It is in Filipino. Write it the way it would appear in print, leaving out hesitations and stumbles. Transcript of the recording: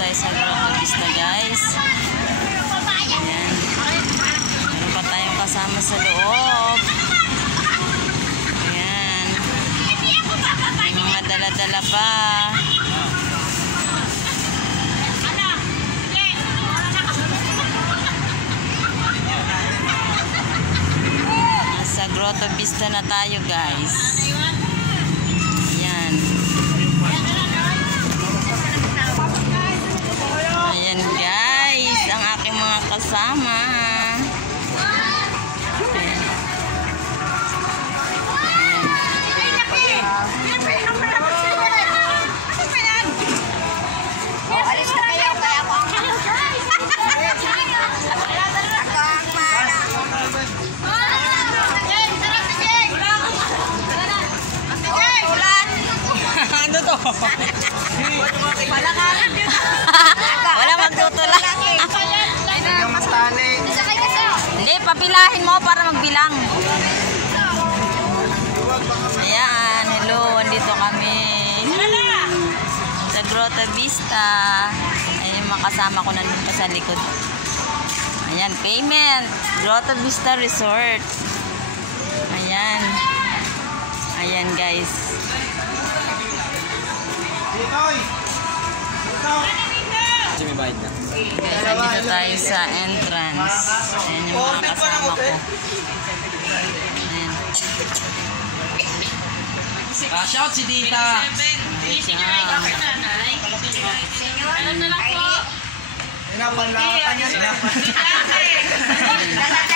tayo sa Grotto Vista, guys. Ayan. Meron pa tayong kasama sa loob. Ayan. May mga dala-dala pa. Nasa Grotto Vista na tayo, guys. Ayan. Ayan, guys, ang aking mga kasama. Ayan. Alis na kayo, kaya ako ang Ano to? Wala magtutulak. Hindi, papilahin mo para magbilang. Ayan, hello, andito kami sa Grotto Vista. Ayan, yung mga kasama ko nandun pa sa likod. Ayan, payment, Grotto Vista Resort. Ayan. Ayan, guys. Guys, nandito tayo sa entrance. Ayan yung mga kasama ko. Ayan. Shout si Tita. Ayan.